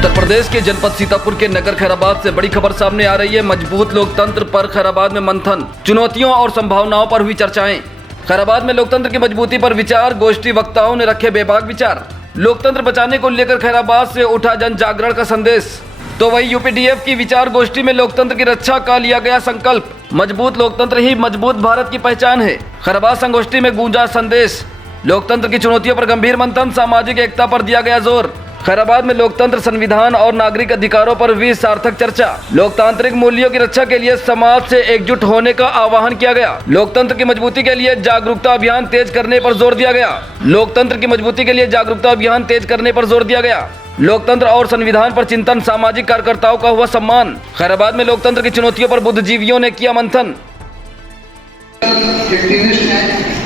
उत्तर प्रदेश के जनपद सीतापुर के नगर खैराबाद से बड़ी खबर सामने आ रही है। मजबूत लोकतंत्र पर खैराबाद में मंथन, चुनौतियों और संभावनाओं पर हुई चर्चाएं। खैराबाद में लोकतंत्र की मजबूती पर विचार गोष्ठी, वक्ताओं ने रखे बेबाक विचार। लोकतंत्र बचाने को लेकर खैराबाद से उठा जन जागरण का संदेश। तो वही यूपीडीएफ की विचार गोष्ठी में लोकतंत्र की रक्षा का लिया गया संकल्प। मजबूत लोकतंत्र ही मजबूत भारत की पहचान है। खैराबाद संगोष्ठी में गूंजा संदेश। लोकतंत्र की चुनौतियों पर गंभीर मंथन, सामाजिक एकता पर दिया गया जोर। खैराबाद में लोकतंत्र, संविधान और नागरिक अधिकारों पर हुई सार्थक चर्चा। लोकतांत्रिक मूल्यों की रक्षा के लिए समाज से एकजुट होने का आह्वान किया गया। लोकतंत्र की मजबूती के लिए जागरूकता अभियान तेज करने पर जोर दिया गया। लोकतंत्र की मजबूती के लिए जागरूकता अभियान तेज करने पर जोर दिया गया। लोकतंत्र और संविधान पर चिंतन, सामाजिक कार्यकर्ताओं का हुआ सम्मान। खैराबाद में लोकतंत्र की चुनौतियों पर बुद्धिजीवियों ने किया मंथन।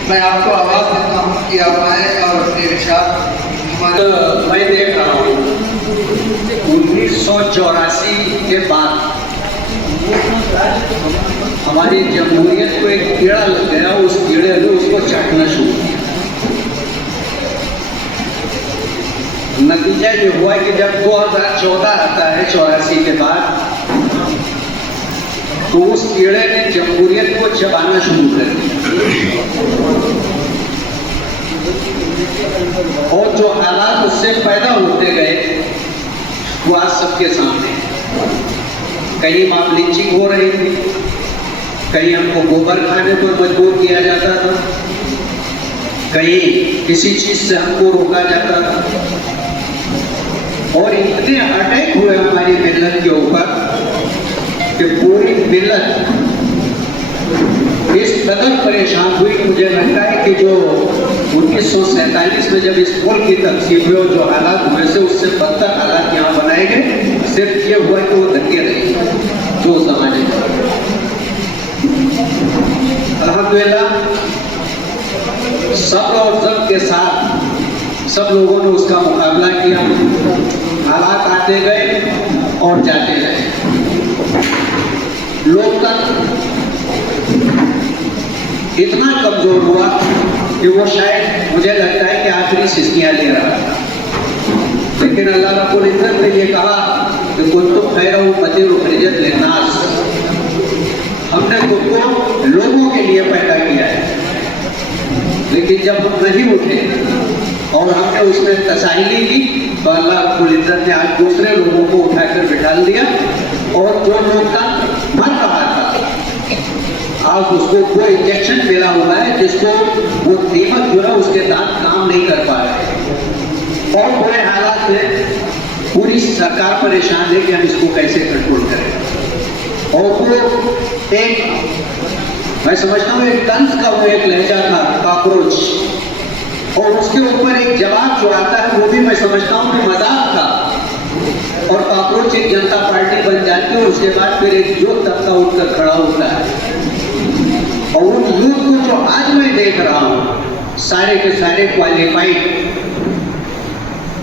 मैं आपको आवाज देता हूँ कि आप आए और अपने विचार। मैं देख रहा हूँ 1984 के बाद हमारी जमहूरियत को एक कीड़ा लग गया। उस कीड़े ने उसको चाटना शुरू किया। नतीजा ये हुआ कि जब 2014 आता है 84 के बाद, तो उस कीड़े ने जमहूरियत को चबाना शुरू कर दिया। और जो हालात उससे पैदा होते गए वो आज सबके सामने। कहीं माप लिंचिंग हो रही थी, कहीं हमको गोबर खाने पर मजबूर किया जाता था, कहीं किसी चीज से हमको रोका जाता था। और इतने अटैक हुए हमारी मिल्लत के ऊपर कि पूरी मिल्लत इस कदर परेशान हुई कि मुझे लगता है कि जो 1947 में जब इस मुल्क की तकसीम हुई और जो हालात हुए से उससे बदतर हालात यहाँ बनाए गए। सिर्फ ये हुआ कि वो धक्के रहे जो उस जमाने में। अल्हम्दुलिल्लाह सब और सब के साथ सब लोगों ने उसका मुकाबला किया। हालात आते गए और जाते गए। लोकतंत्र इतना कमजोर हुआ कि वो शायद मुझे लगता है कि आखिरी सिस्कियां ले रहा था। लेकिन अल्लाह रब्बुल इज्जत ने ये कहा कि कुन्तुम खैरा उम्मतिन उखरिजत लिन्नास, हमने तुमको लोगों के लिए पैदा किया है। लेकिन जब हम नहीं उठे और हमने उसमें तसाहिली की तो अल्लाह रब्बुल इज्जत ने आज दूसरे लोगों को उठाकर बिठा दिया। और जो लोकतंत्र मर रहा था आज उसको वो इंजेक्शन मिला हुआ है जिसको वो दीमक जो है उसके दांत काम नहीं कर पा रहे। और बुरे हालात में पूरी सरकार परेशान है कि हम इसको कैसे कंट्रोल करें। और वो एक, मैं समझता हूँ एक तंज का वो एक लहजा था, कॉकरोच। और उसके ऊपर एक जवाब जो आता है वो भी मैं समझता हूँ कि मजाक था। और कॉकरोच एक जनता पार्टी बन जाती है और उसके बाद फिर एक युद्ध तबका उठकर खड़ा होता है। और उन यूथ को जो आज मैं देख रहा हूं सारे के सारे क्वालिफाइड,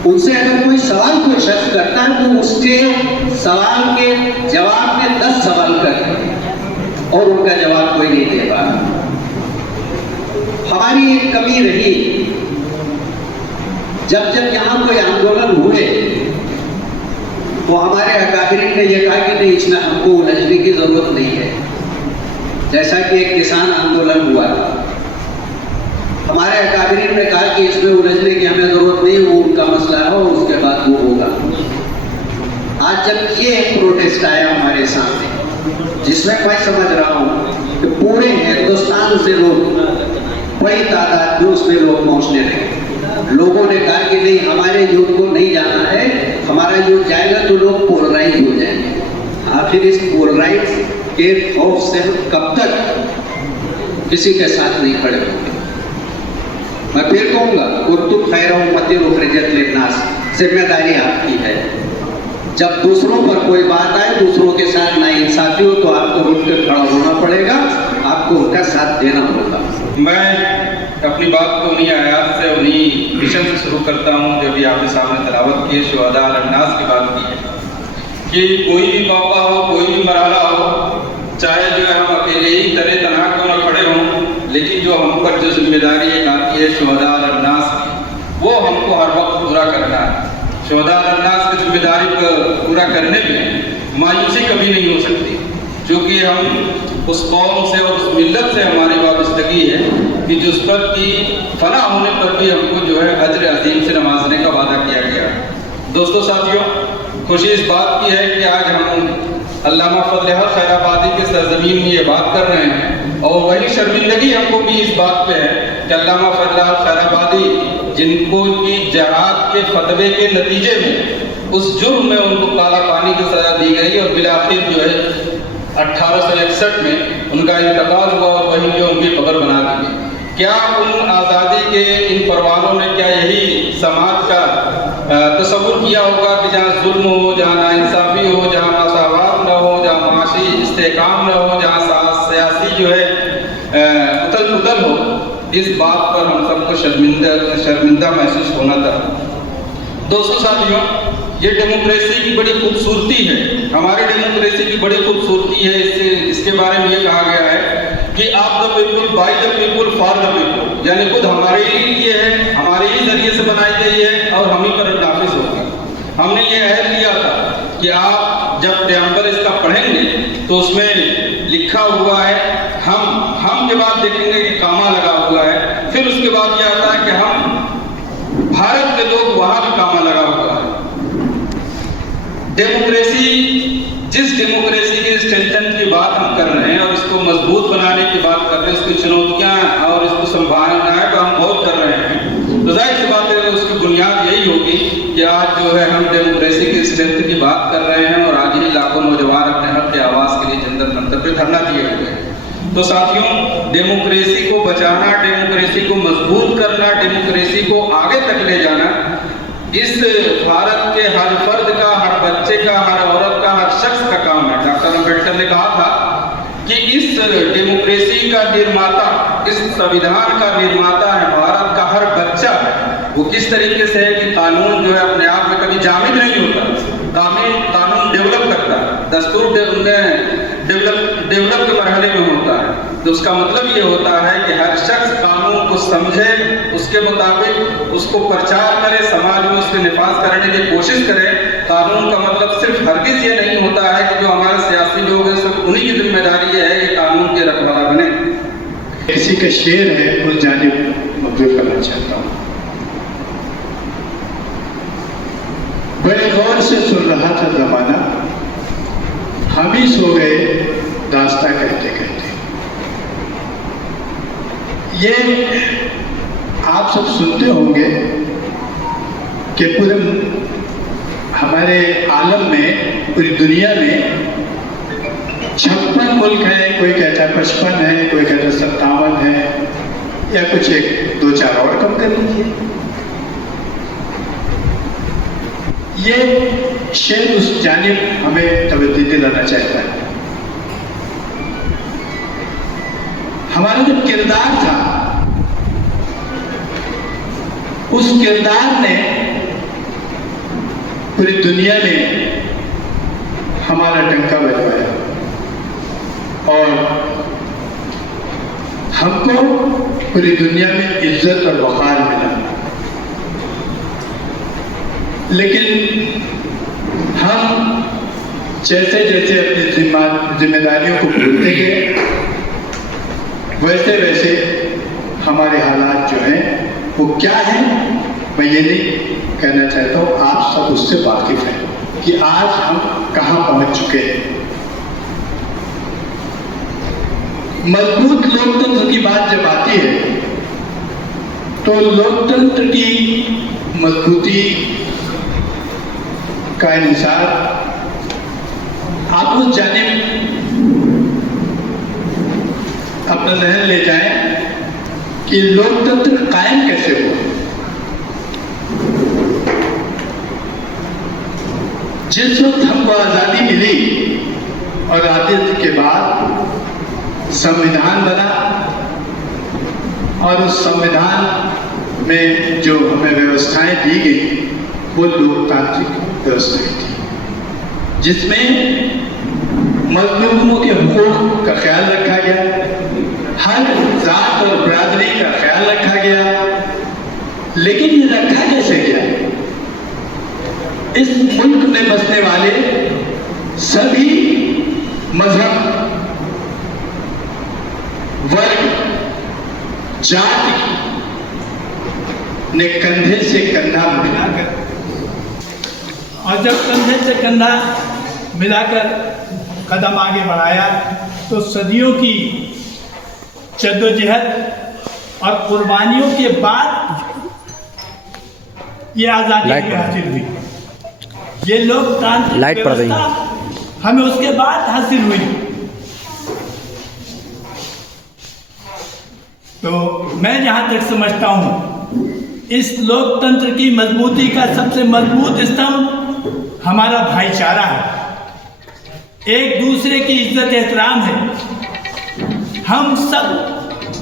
उनसे अगर कोई सवाल कोई शख्स करता है तो उसके सवाल के जवाब में 10 सवाल करते और उनका जवाब कोई नहीं दे पा। हमारी एक कमी रही, जब जब यहां कोई आंदोलन हुए तो हमारे अकाबिरीन ने यह कहा कि नहीं, इसमें हमको उलझने की जरूरत नहीं है। जैसा कि एक किसान आंदोलन हुआ, हमारे अकाबिरीन ने कहा कि इसमें उलझने की हमें जरूरत नहीं, वो उनका मसला है और उसके बाद वो होगा। आज जब ये एक प्रोटेस्ट आया हमारे सामने, जिसमें मैं समझ रहा हूं कि पूरे हिंदुस्तान से लोग, बड़ी तादाद में उसमें लोग पहुंचने लगे। लोगों ने कहा कि नहीं, हमारे युद्ध को नहीं जाना है, हमारा युद्ध जाएगा तो लोग पोलराइज हो जाएंगे। आखिर इस पोलराइज के खौफ से हम कब तक किसी के साथ नहीं खड़े होंगे। मैं फिर कहूंगा, कुन्तुम खैरा उम्मतिन उखरिजत लिन्नास, जिम्मेदारी आपकी है। जब दूसरों पर कोई बात आए, दूसरों के साथ नाइंसाफी हो तो आपको उठकर खड़ा होना पड़ेगा, आपको उनका साथ देना होगा। मैं अपनी बात को उन्हीं आयात से, उन्हीं मिशन से शुरू करता हूँ जो भी आपके सामने तलावत की है, शुहदा अल-अन्नास की बात की है कि कोई भी मौका हो, कोई भी मरहला हो, चाहे जो है हम अकेले ही तरे तनहा क्यों न खड़े हों, लेकिन जो हम पर जो जिम्मेदारी एक आती है शुहदा अल-अन्नास की, वो हमको हर वक्त पूरा करना है। शुहदा अन्नास की जिम्मेदारी को पूरा करने में मायूसी कभी नहीं हो सकती, क्योंकि हम उस कौम से और उस मिल्लत से हमारी वाबस्तगी है कि जिस पर की फना होने पर भी हमको जो है अजर अजीम से नवाजने का वादा किया गया। दोस्तों साथियों, खुशी इस बात की है कि आज हम अल्लामा फजल हक खैराबादी के सरजमीन में ये बात कर रहे हैं, और वही शर्मिंदगी हमको भी इस बात पे है कि अल्लामा फजल हक खैराबादी जिनको की जहाद के फतवे के नतीजे में उस जुर्म में उनको काला पानी की सजा दी गई और बिलाखिर जो है 1861 में उनका इंतकाल हुआ और वहीं जो उनकी कब्र बना दी गई। क्या उन आज़ादी के इन परवानों ने क्या यही समाज का तसव्वुर किया होगा कि जहाँ जुल्म हो, जहाँ नाइंसाफ़ी हो, जहाँ मसावात न हो, जहाँ माशी इस्तेकाम न हो, जहाँ सियासी जो है उथल पुथल हो, इस बात पर हम सबको शर्मिंदा महसूस होना था। दोस्तों साथियों, ये डेमोक्रेसी की बड़ी खूबसूरती है, हमारी डेमोक्रेसी की बड़ी खूबसूरती है। इसके बारे में ये कहा गया है कि आप the people, by the people, for the people, यानी खुद हमारे लिए है, हमारे ही जरिए से बनाई गई है और हम ही पर नाफिज होगी। हमने ये अहद लिया था कि आप जब पैगंबर इसका पढ़ेंगे तो उसमें लिखा हुआ है हम के बाद देखेंगे कि कामा लगा हुआ है, फिर उसके बाद ये आता है कि हम भारत के लोग, वहां भी कामा लगा हुआ है। डेमोक्रेसी, जिस डेमोक्रेसी के स्ट्रेंथन की बात हम कर रहे हैं और इसको मजबूत बनाने की बात कर रहे हैं, इसकी चुनौतियां और इसको संभालना है तो हम बहुत कर रहे हैं, तो जाहिर सी बात है उसकी बुनियाद यही होगी कि आज जो है हम डेमोक्रेसी की स्ट्रेंथ की बात कर रहे हैं और आज ही लाखों नौजवान अपने हक के आवाज़ के लिए जंतर मंतर पे धरना दिए हुए हैं। तो साथियों, डेमोक्रेसी को बचाना, डेमोक्रेसी को मजबूत करना, डेमोक्रेसी को आगे तक ले जाना, इस भारत के हर फर्द का, हर बच्चे का, हर औरत का, हर शख्स का काम है। डॉक्टर अम्बेडकर ने कहा था कि इस डेमोक्रेसी का निर्माता, इस संविधान का निर्माता है भारत का हर बच्चा है। वो किस तरीके से है कि कानून जो है अपने आप में कभी जामिद नहीं होता, कानून डेवलप करता है, दस्तूर डेवलप के मरहले में होता है। तो उसका मतलब ये होता है कि हर शख्स कानून को समझे, उसके मुताबिक उसको प्रचार करे, समाज में उसके निफाज करने की कोशिश करे। कानून का मतलब सिर्फ हरगिज ये नहीं होता है कि जो हमारे सियासी लोग हैं सिर्फ उन्हीं की जिम्मेदारी है कि कानून के रखवाला बने। किसी का शेर है, उस जानिब मबदूल करना चाहता हूँ। बड़े गौर से सुन रहा था जमाना, हम ही सो गए दास्ता कहते कहते। ये आप सब सुनते होंगे कि पूरे हमारे आलम में, पूरी दुनिया में 56 मुल्क हैं, कोई कहता है 55 है, कोई कहता है 57 है, या कुछ एक दो चार और कम कर लीजिए। ये शेर उस जानिब हमें तवज्जो दिलाना चाहता है। हमारा जो किरदार था, उस किरदार ने पूरी दुनिया में हमारा डंका बजवाया और हमको पूरी दुनिया में इज्जत और वक़ार मिला। लेकिन हम जैसे जैसे अपनी जिम्मेदारियों को भूलते गए, वैसे वैसे हमारे हालात जो हैं वो क्या है, मैं ये नहीं कहना चाहता हूँ, आप सब उससे वाकिफ हैं कि आज हम कहाँ पहुँच चुके हैं। मजबूत लोकतंत्र की बात जब आती है तो लोकतंत्र की मजबूती का इंसार आप उस जानिब अपना जहन ले जाएं कि लोकतंत्र कायम कैसे हुआ। जिस वक्त हमको आज़ादी मिली और आज़ादी के बाद संविधान बना और उस संविधान में जो हमें व्यवस्थाएं दी गई वो लोकतांत्रिक व्यवस्थाएं थी, जिसमें मजलूमों के हुकूक का ख्याल रखा गया, हर जात और बिरादरी का ख्याल रखा गया। लेकिन ये रखा कैसे गया? इस मुल्क में बसने वाले सभी मजहब, वर्ग, जाति ने कंधे से कंधा मिलाकर, और जब कंधे से कंधा मिलाकर कदम आगे बढ़ाया तो सदियों की जद्दोजहद और कुर्बानियों के बाद ये आज़ादी हासिल हुई। ये लोकतांत्रिक व्यवस्था हमें उसके बाद हासिल हुई। तो मैं जहाँ तक समझता हूँ, इस लोकतंत्र की मजबूती का सबसे मजबूत स्तंभ हमारा भाईचारा है, एक दूसरे की इज्जत एहतराम है। हम सब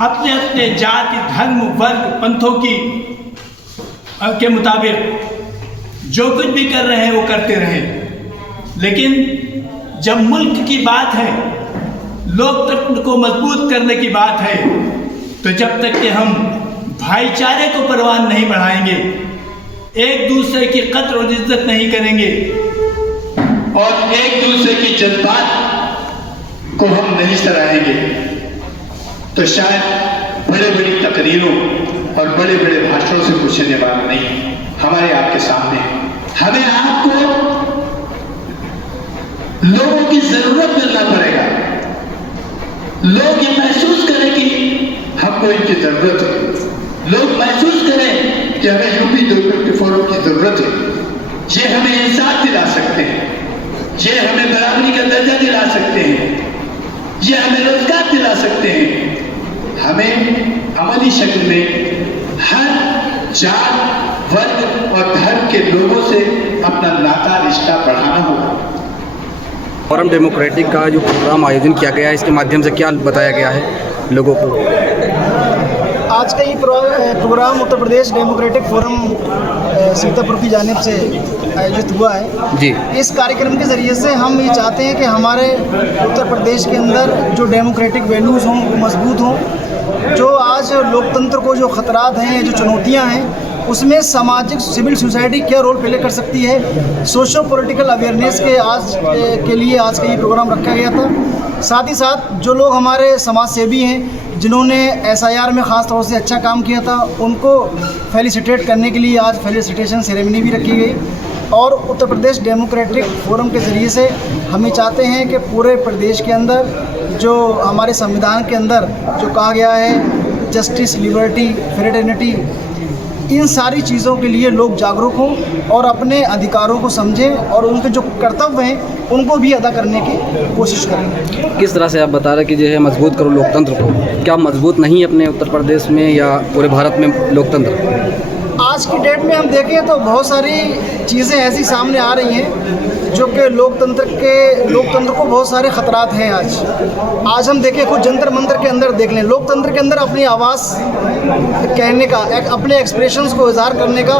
अपने अपने जाति, धर्म, वर्ग, पंथों के मुताबिक जो कुछ भी कर रहे हैं वो करते रहें, लेकिन जब मुल्क की बात है, लोकतंत्र को मजबूत करने की बात है, तो जब तक कि हम भाईचारे को परवान नहीं बढ़ाएंगे, एक दूसरे की कद्र और इज्जत नहीं करेंगे और एक दूसरे की जज्बात को हम नहीं सराहेंगे, तो शायद बड़े बड़ी तकरीरों और बड़े बड़े भाषणों से पूछने वाला नहीं हमारे आपके सामने। हमें आपको लोगों की जरूरत मिलना पड़ेगा। लोग ये महसूस करें कि हमको इनकी जरूरत है, लोग महसूस करें कि हमें यूपी 250 फोरम की जरूरत है। ये हमें इंसाफ दिला सकते हैं, ये हमें बराबरी का दर्जा दिला सकते हैं, ये हमें रोजगार दिला सकते हैं। हमें अमली शक्ल में हर जात, वर्ग और धर्म के लोगों से अपना नाता रिश्ता बढ़ाना होगा। फोरम डेमोक्रेटिक का जो प्रोग्राम आयोजन किया गया है, इसके माध्यम से क्या बताया गया है लोगों को? आज का ये programme Uttar Pradesh democratic forum Sitapur की जानिब से आयोजित हुआ है जी। इस कार्यक्रम के ज़रिए से हम ये चाहते हैं कि हमारे उत्तर प्रदेश के अंदर जो डेमोक्रेटिक वैल्यूज़ हों वो मजबूत हों। जो आज लोकतंत्र को जो ख़तरात हैं, जो चुनौतियाँ हैं, उसमें सामाजिक सिविल सोसाइटी क्या रोल प्ले कर सकती है, सोशो पॉलिटिकल अवेयरनेस के आज के लिए आज का ये प्रोग्राम रखा गया था। साथ ही साथ जो लोग हमारे समाज सेवी हैं, जिन्होंने SIR में ख़ास तौर से अच्छा काम किया था, उनको फेलिसिटेट करने के लिए आज फेलिसिटेशन सेरेमनी भी रखी गई। और उत्तर प्रदेश डेमोक्रेटिक फोरम के ज़रिए से हम ये चाहते हैं कि पूरे प्रदेश के अंदर जो हमारे संविधान के अंदर जो कहा गया है, जस्टिस, लिबर्टी, फ्रेटर्निटी, इन सारी चीज़ों के लिए लोग जागरूक हों और अपने अधिकारों को समझें और उनके जो कर्तव्य हैं उनको भी अदा करने की कोशिश करें। किस तरह से आप बता रहे कि जो है मजबूत करो लोकतंत्र को, क्या मजबूत नहीं अपने उत्तर प्रदेश में या पूरे भारत में लोकतंत्र? आज की डेट में हम देखें तो बहुत सारी चीज़ें ऐसी सामने आ रही हैं जो कि लोकतंत्र को बहुत सारे ख़तरात हैं। आज हम देखें, कुछ जंतर मंतर के अंदर देख लें, लोकतंत्र के अंदर अपनी आवाज़ कहने का, अपने एक्सप्रेशंस को इज़हार करने का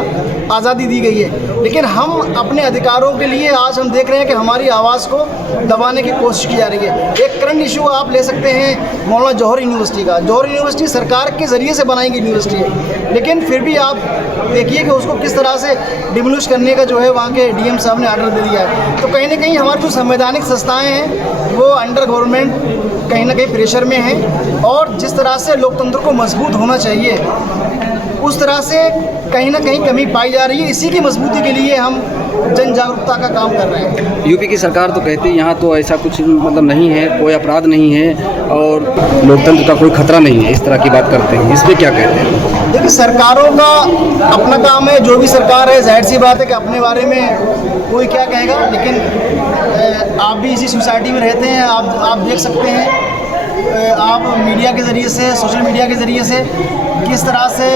आज़ादी दी गई है, लेकिन हम अपने अधिकारों के लिए आज हम देख रहे हैं कि हमारी आवाज़ को दबाने की कोशिश की जा रही है। एक करंट इशू आप ले सकते हैं मौलाना जौहर यूनिवर्सिटी का। जौहर यूनिवर्सिटी सरकार के ज़रिए से बनाई गई यूनिवर्सिटी है, लेकिन फिर भी आप देखिए कि उसको किस तरह से डिमोलिश करने का जो है वहाँ के DM साहब ने आर्डर दे दिया है। तो कहीं ना कहीं हमारी जो संवैधानिक संस्थाएं हैं वो अंडर गवर्नमेंट कहीं ना कहीं प्रेशर में हैं, और जिस तरह से लोकतंत्र को मजबूत होना चाहिए उस तरह से कहीं ना कहीं कमी पाई जा रही है। इसी की मजबूती के लिए हम जन जागरूकता का काम कर रहे हैं। यूपी की सरकार तो कहती है यहाँ तो ऐसा कुछ मतलब नहीं है, कोई अपराध नहीं है और लोकतंत्र का कोई खतरा नहीं है, इस तरह की बात करते हैं। इस पर क्या कहते हैं? देखिए, सरकारों का अपना काम है, जो भी सरकार है जाहिर सी बात है कि अपने बारे में कोई क्या कहेगा, लेकिन आप भी इसी सोसाइटी में रहते हैं, आप देख सकते हैं, आप मीडिया के ज़रिए से, सोशल मीडिया के ज़रिए से किस तरह से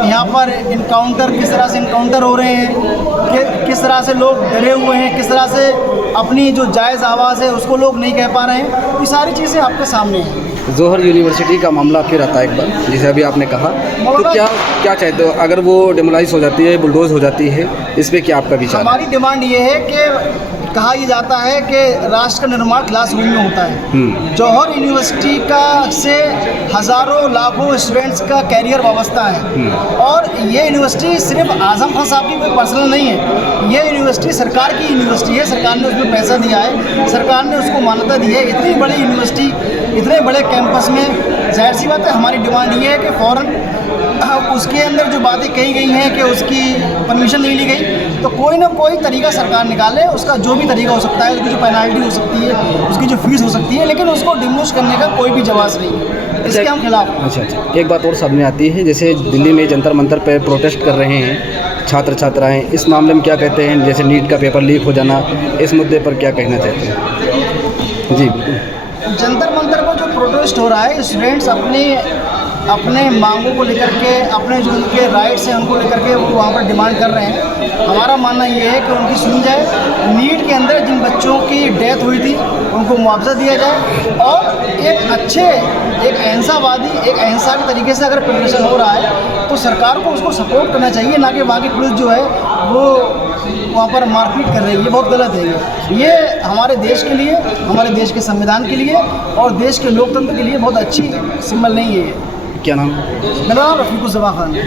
यहाँ पर किस तरह से इनकाउंटर हो रहे हैं, किस तरह से लोग डरे हुए हैं, किस तरह से अपनी जो जायज़ आवाज़ है उसको लोग नहीं कह पा रहे हैं। ये सारी चीज़ें आपके सामने हैं। जौहर यूनिवर्सिटी का मामला फिर आता है एक बार, जैसे अभी आपने कहा, तो क्या चाहते हो अगर वो डिमोलाइज हो जाती है, बुलडोज हो जाती है, इस पर क्या आपका विचार? हमारी डिमांड ये है कि कहा यह जाता है कि राष्ट्र का निर्माण क्लासरूम में होता है। जौहर यूनिवर्सिटी का से हज़ारों लाखों स्टूडेंट्स का कैरियर वाबस्ता है, और ये यूनिवर्सिटी सिर्फ आज़म खान साहब की कोई पर्सनल नहीं है। ये यूनिवर्सिटी सरकार की यूनिवर्सिटी है, सरकार ने उसमें पैसा दिया है, सरकार ने उसको मान्यता दी है। इतनी बड़ी यूनिवर्सिटी, इतने बड़े कैंपस में, जाहिर सी बात है हमारी डिमांड ये है कि फ़ौरन उसके अंदर जो बातें कही गई हैं कि उसकी परमिशन नहीं ली गई, तो कोई ना कोई तरीका सरकार निकाले, उसका जो भी तरीका हो सकता है, उसकी जो पेनल्टी हो सकती है, उसकी जो फीस हो सकती है, लेकिन उसको डिमोलिश करने का कोई भी जवाब नहीं है। इसके हम खिलाफ। अच्छा, एक बात और सामने आती है, जैसे दिल्ली में जंतर मंतर पर प्रोटेस्ट कर रहे हैं छात्र छात्राएँ, इस मामले में क्या कहते हैं? जैसे नीट का पेपर लीक हो जाना, इस मुद्दे पर क्या कहना चाहते हैं? जी बिल्कुल। जंतर मंतर पर जो प्रोटेस्ट हो रहा है, स्टूडेंट्स अपने मांगों को लेकर के, अपने जो उनके राइट्स हैं उनको लेकर के वो वहाँ पर डिमांड कर रहे हैं। हमारा मानना ये है कि उनकी सुनी जाए, नीट के अंदर जिन बच्चों की डेथ हुई थी उनको मुआवजा दिया जाए, और एक अहिंसावादी, एक अहिंसा के तरीके से अगर प्रदर्शन हो रहा है तो सरकार को उसको सपोर्ट करना चाहिए, ना कि वहाँ की पुलिस जो है वो वहाँ पर मारपीट कर रही है। बहुत गलत है ये हमारे देश के लिए, हमारे देश के संविधान के लिए और देश के लोकतंत्र के लिए बहुत अच्छी सिंबल नहीं है ये। क्या नाम? मेरा नाम रफीकुज़्ज़मा खान है।